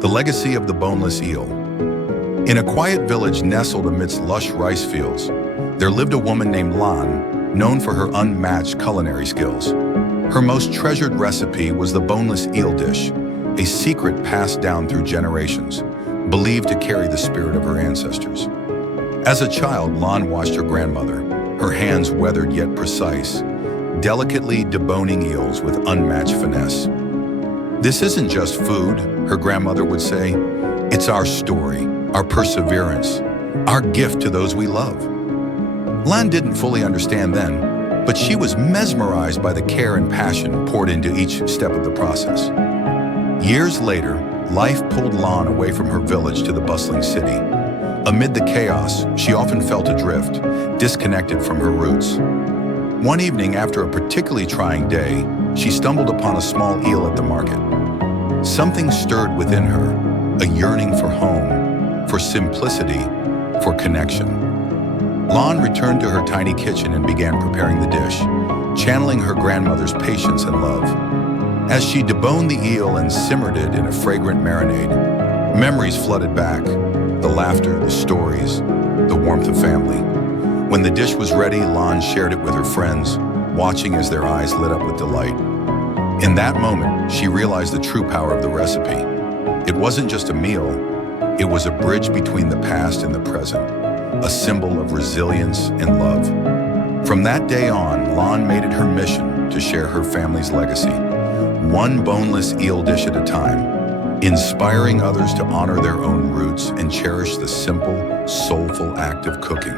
The legacy of the boneless eel. In a quiet village nestled amidst lush rice fields, there lived a woman named Lan, known for her unmatched culinary skills. Her most treasured recipe was the boneless eel dish, a secret passed down through generations, believed to carry the spirit of her ancestors. As a child, Lan watched her grandmother, her hands weathered yet precise, delicately deboning eels with unmatched finesse. "This isn't just food," her grandmother would say. "It's our story, our perseverance, our gift to those we love." Lan didn't fully understand then, but she was mesmerized by the care and passion poured into each step of the process. Years later, life pulled Lan away from her village to the bustling city. Amid the chaos, she often felt adrift, disconnected from her roots. One evening, after a particularly trying day, she stumbled upon a small eel at the market. Something stirred within her, a yearning for home, for simplicity, for connection. Lan returned to her tiny kitchen and began preparing the dish, channeling her grandmother's patience and love. As she deboned the eel and simmered it in a fragrant marinade, memories flooded back, the laughter, the stories, the warmth of family. When the dish was ready, Lan shared it with her friends, watching as their eyes lit up with delight. In that moment, she realized the true power of the recipe. It wasn't just a meal, it was a bridge between the past and the present, a symbol of resilience and love. From that day on, Lan made it her mission to share her family's legacy, one boneless eel dish at a time, inspiring others to honor their own roots and cherish the simple, soulful act of cooking.